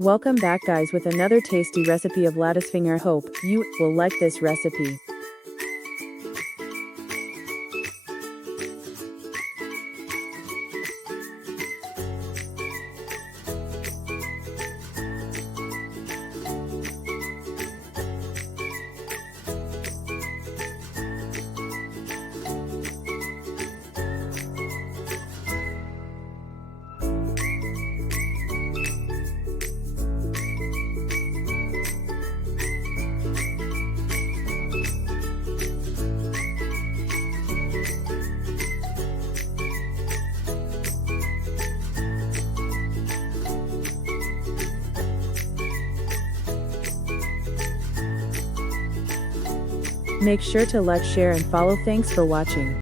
Welcome back guys with another tasty recipe of ladysfinger. Hope you will like this recipe. Make sure to like, share and follow. Thanks for watching.